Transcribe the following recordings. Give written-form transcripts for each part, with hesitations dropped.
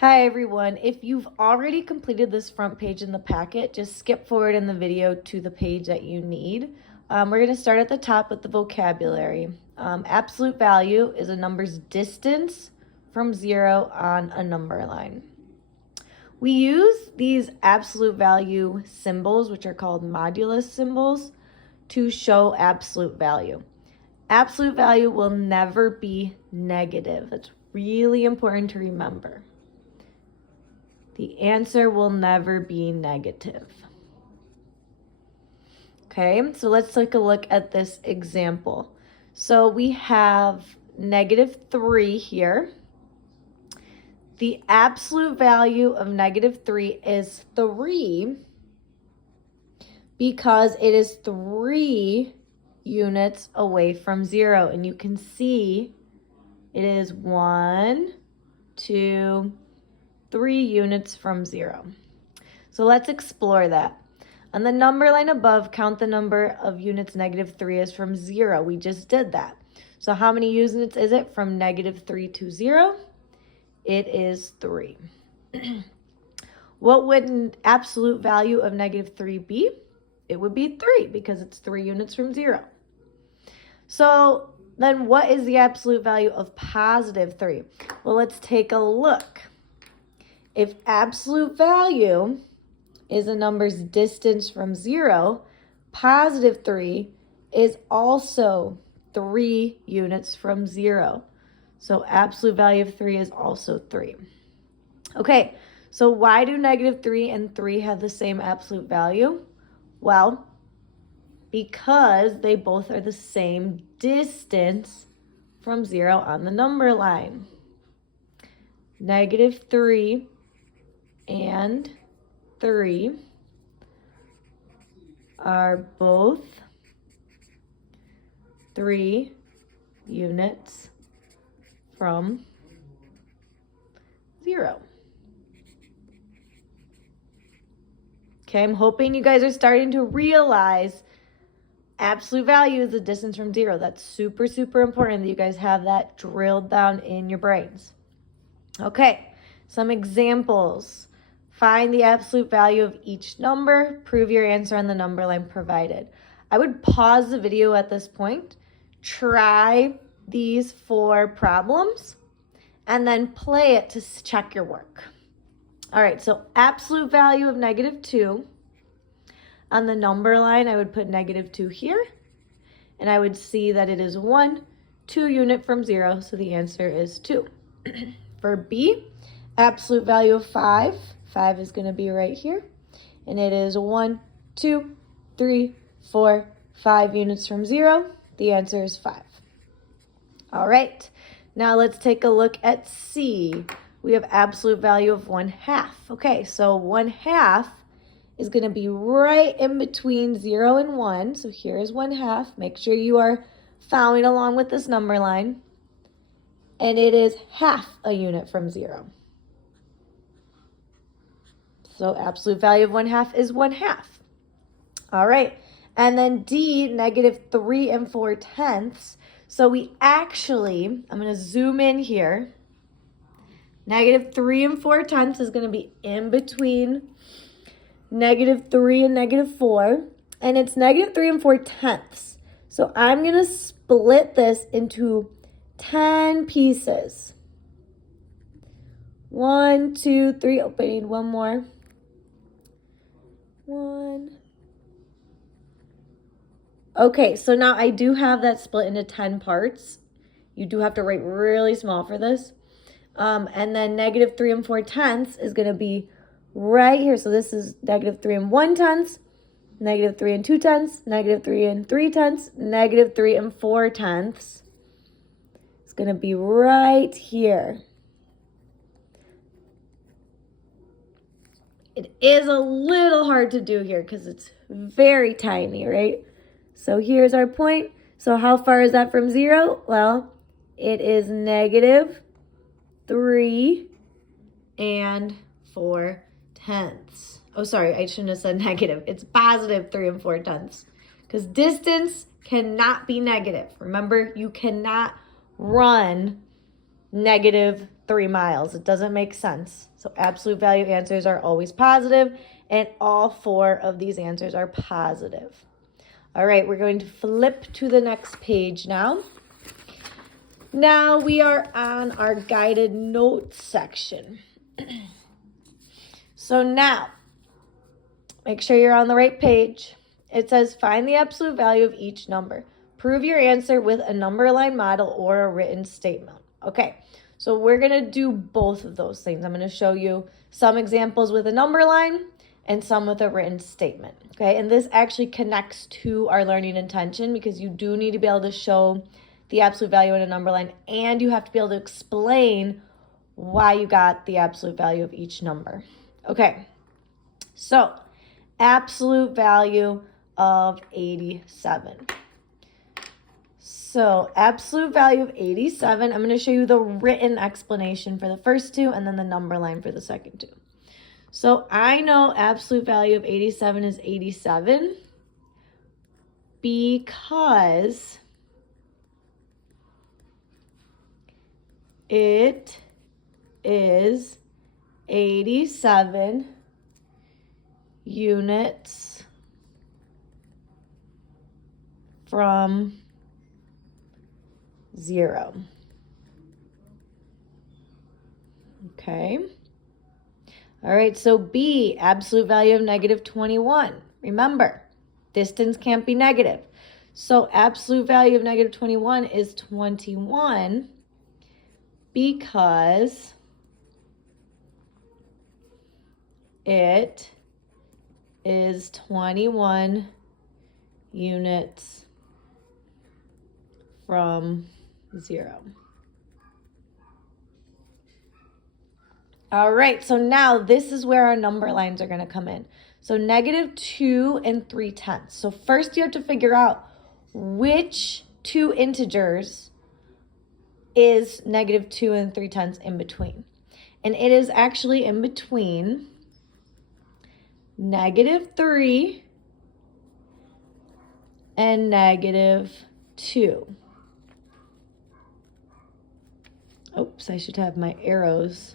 Hi everyone, if you've already completed this front page in the packet, just skip forward in the video to the page that you need. We're going to start at the top with the vocabulary. Absolute value is a number's distance from zero on a number line. We use these absolute value symbols, which are called modulus symbols, to show absolute value. Absolute value will never be negative. That's really important to remember. The answer will never be negative. Okay, so let's take a look at this example. So we have -3 here. The absolute value of -3 is 3 because it is 3 units away from 0. And you can see it is 1, 2, 3 units from 0. So let's explore that. On the number line above, count the number of units -3 is from 0. We just did that. So how many units is it from -3 to 0? It is 3. What would an absolute value of -3 be? It would be 3 because it's 3 units from 0. So then what is the absolute value of +3? Well, let's take a look. If absolute value is a number's distance from 0, +3 is also 3 units from 0. So absolute value of 3 is also 3. Okay, so why do -3 and 3 have the same absolute value? Well, because they both are the same distance from 0 on the number line. -3 and 3 are both 3 units from 0. Okay, I'm hoping you guys are starting to realize absolute value is the distance from 0. That's super, super important that you guys have that drilled down in your brains. Okay, some examples. Find the absolute value of each number. Prove your answer on the number line provided. I would pause the video at this point, try these 4 problems, and then play it to check your work. All right, so absolute value of -2. On the number line, I would put -2 here, and I would see that it is 1, 2 unit from 0, so the answer is 2. For B, absolute value of 5. 5 is going to be right here, and it is 1, 2, 3, 4, 5 units from 0. The answer is 5. All right, now let's take a look at C. We have absolute value of 1/2. Okay, so 1/2 is going to be right in between 0 and 1. So here is 1/2. Make sure you are following along with this number line. And it is 1/2 a unit from 0. So absolute value of 1/2 is 1/2. All right, and then D, -3 and 4/10. So we actually, I'm going to zoom in here. -3 and 4/10 is going to be in between -3 and -4. And it's -3 and 4/10. So I'm going to split this into 10 pieces. 1, 2, 3. Oh, I need one more. 1. Okay, so now I do have that split into 10 parts. You do have to write really small for this. And then -3 and 4/10 is going to be right here. So this is -3 and 1/10, -3 and 2/10, -3 and 3/10, -3 and 4/10. It's going to be right here. It is a little hard to do here because it's very tiny, right? So here's our point. So how far is that from 0? Well, it is -3 and 4/10. Oh, sorry, I shouldn't have said negative. It's +3 and 4/10 because distance cannot be negative. Remember, you cannot run 3 miles. It doesn't make sense. So absolute value answers are always positive, and all 4 of these answers are positive. All right, we're going to flip to the next page now. Now we are on our guided notes section. So now, make sure you're on the right page. It says find the absolute value of each number. Prove your answer with a number line model or a written statement. Okay, so we're going to do both of those things. I'm going to show you some examples with a number line and some with a written statement. Okay, and this actually connects to our learning intention because you do need to be able to show the absolute value in a number line, and you have to be able to explain why you got the absolute value of each number. Okay, so absolute value of 87. So absolute value of 87, I'm going to show you the written explanation for the first two and then the number line for the second two. So I know absolute value of 87 is 87 because it is 87 units from 0. Okay. All right, so B, absolute value of negative 21. Remember, distance can't be negative. So absolute value of negative 21 is 21 because it is 21 units from 0. All right, so now this is where our number lines are going to come in. So negative 2 and 3/10. So first you have to figure out which two integers is negative 2 and 3/10 in between. And it is actually in between negative 3 and negative 2. Oops, I should have my arrows.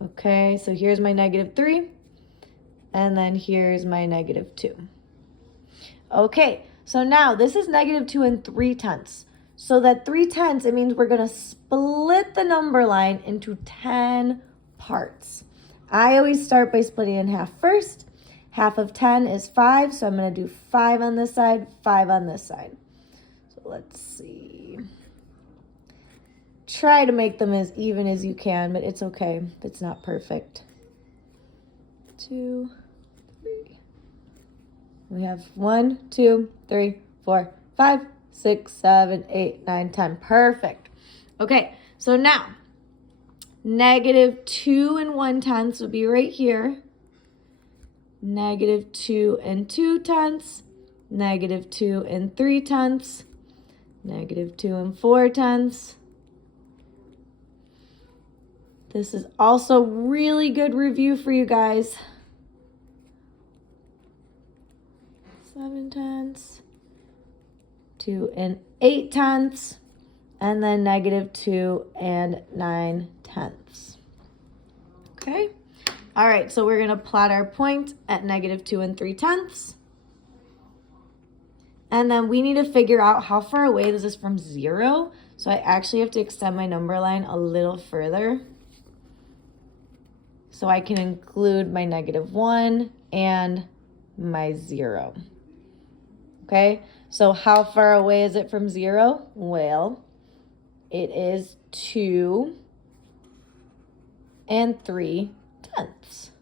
Okay, so here's my negative 3, and then here's my negative 2. Okay, so now this is negative 2 and 3/10. So that 3/10, it means we're going to split the number line into 10 parts. I always start by splitting in half first. Half of 10 is 5, so I'm going to do 5 on this side, 5 on this side. So let's see. Try to make them as even as you can, but it's okay if it's not perfect. 2, 3. We have 1, 2, 3, 4, 5, 6, 7, 8, 9, 10. Perfect. Okay, so now negative 2 and 1/10 would be right here. Negative 2 and 2/10. Negative 2 and 3/10. Negative 2 and 4/10. This is also really good review for you guys. 7/10, 2 and 8/10, and then negative 2 and 9/10. Okay. All right, so we're going to plot our point at negative 2 and 3/10. And then we need to figure out how far away this is from 0. So I actually have to extend my number line a little further, so I can include my negative 1 and my 0. Okay, so how far away is it from 0? Well, it is 2 and 3/10.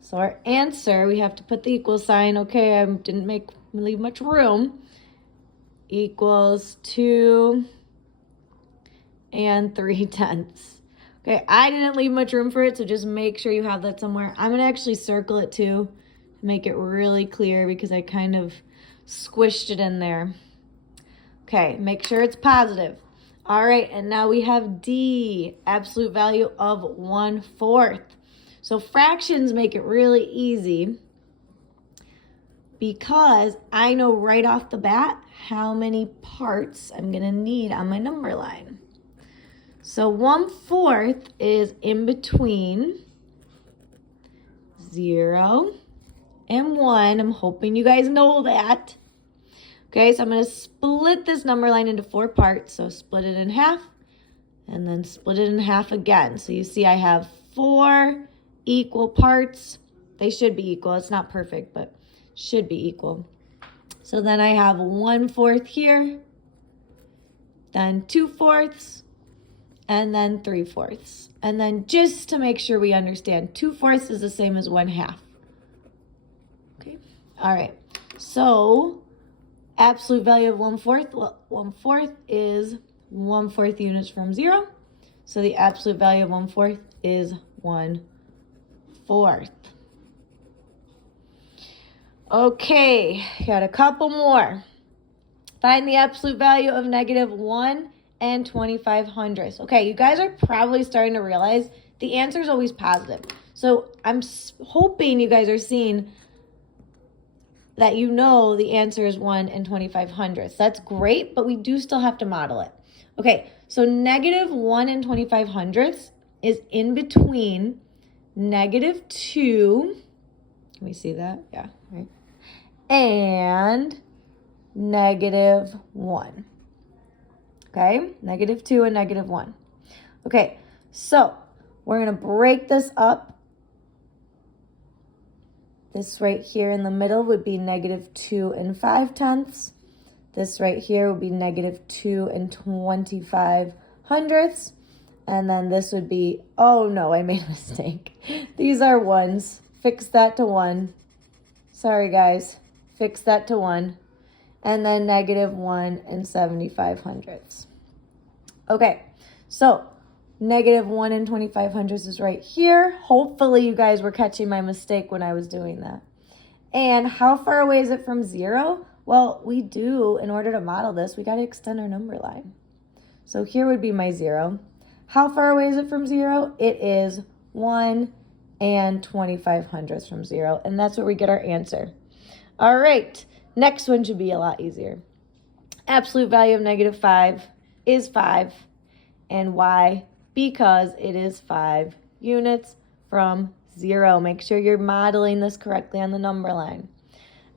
So our answer, we have to put the equal sign. Okay, I didn't leave much room. Equals 2 and 3/10. Okay, I didn't leave much room for it, so just make sure you have that somewhere. I'm going to actually circle it too to make it really clear because I kind of squished it in there. Okay, make sure it's positive. All right, and now we have D, absolute value of 1/4. So fractions make it really easy. because I know right off the bat how many parts I'm going to need on my number line. So 1/4 is in between 0 and 1. I'm hoping you guys know that. Okay, so I'm going to split this number line into 4 parts. So split it in half and then split it in half again. So you see I have 4 equal parts. They should be equal. It's not perfect, but should be equal. So then I have 1/4 here, then 2/4, and then 3/4. And then just to make sure we understand, 2/4 is the same as 1/2. Okay, all right. So absolute value of 1/4, well, 1/4 is 1/4 units from 0. So the absolute value of 1/4 is 1/4. Okay, got a couple more. Find the absolute value of -1 and 25/100. Okay, you guys are probably starting to realize the answer is always positive. So I'm hoping you guys are seeing that you know the answer is 1 and 25/100. That's great, but we do still have to model it. Okay, so -1 and 25/100 is in between -2. Can we see that? Yeah, right. And -1. Okay, -2 and -1. Okay, so we're going to break this up. This right here in the middle would be -2 and 5/10. This right here would be -2 and 25/100. And then this would be, oh no, I made a mistake. These are ones. Fix that to 1. Sorry guys, fix that to 1. And then -1 and 75/100. Okay, so -1 and 25/100 is right here. Hopefully you guys were catching my mistake when I was doing that. And how far away is it from 0? Well, we do, in order to model this, we got to extend our number line. So here would be my 0. How far away is it from 0? It is 1 and 25/100 from 0. And that's where we get our answer. All right, next one should be a lot easier. Absolute value of -5 is 5. And why? Because it is 5 units from 0. Make sure you're modeling this correctly on the number line.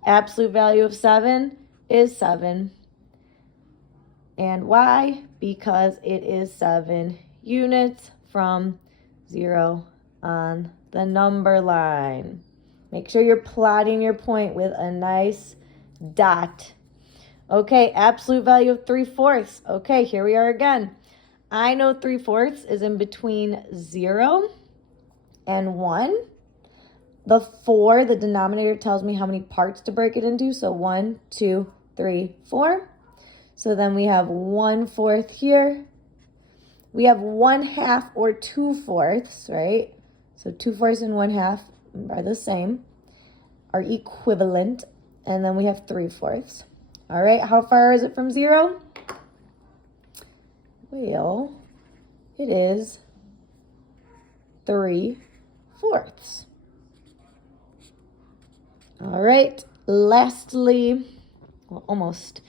Absolute value of 7 is 7. And why? Because it is 7 units from 0 on the number line. Make sure you're plotting your point with a nice dot. Okay, absolute value of 3/4. Okay, here we are again. I know 3/4 is in between 0 and 1. The 4, the denominator tells me how many parts to break it into. So 1, 2, 3, 4. So then we have 1/4 here. We have 1/2 or 2/4, right? So 2/4 and 1/2 are the same, are equivalent. And then we have 3/4. All right, how far is it from 0? Well, it is 3/4. All right, lastly, well, almost,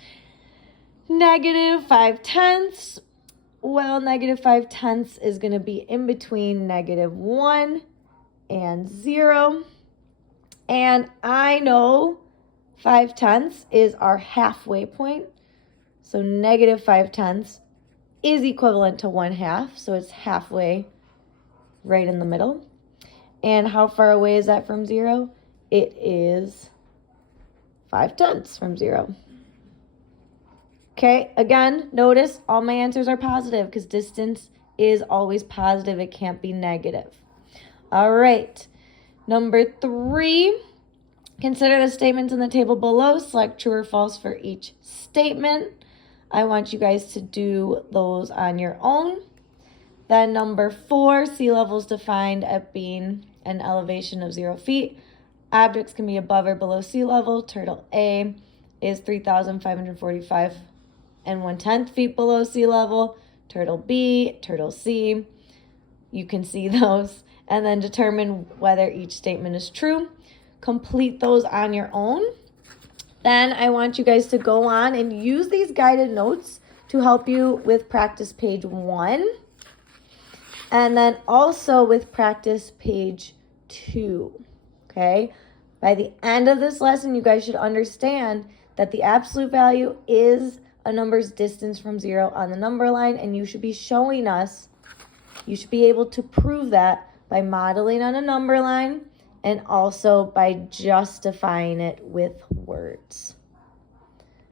-5/10. Well, -5/10 is going to be in between -1 and 0. And I know 5/10 is our halfway point. So -5/10 is equivalent to 1/2. So it's halfway right in the middle. And how far away is that from 0? It is 5/10 from 0. Okay, again, notice all my answers are positive because distance is always positive. It can't be negative. All right, number 3, consider the statements in the table below. Select true or false for each statement. I want you guys to do those on your own. Then number 4, sea level is defined at being an elevation of 0 feet. Objects can be above or below sea level. Turtle A is 3,545 and 1/10 feet below sea level. Turtle B, turtle C, you can see those. And then determine whether each statement is true. Complete those on your own. Then I want you guys to go on and use these guided notes to help you with practice page 1. And then also with practice page 2. Okay? By the end of this lesson, you guys should understand that the absolute value is a number's distance from 0 on the number line, and you should be showing us, you should be able to prove that by modeling on a number line and also by justifying it with words.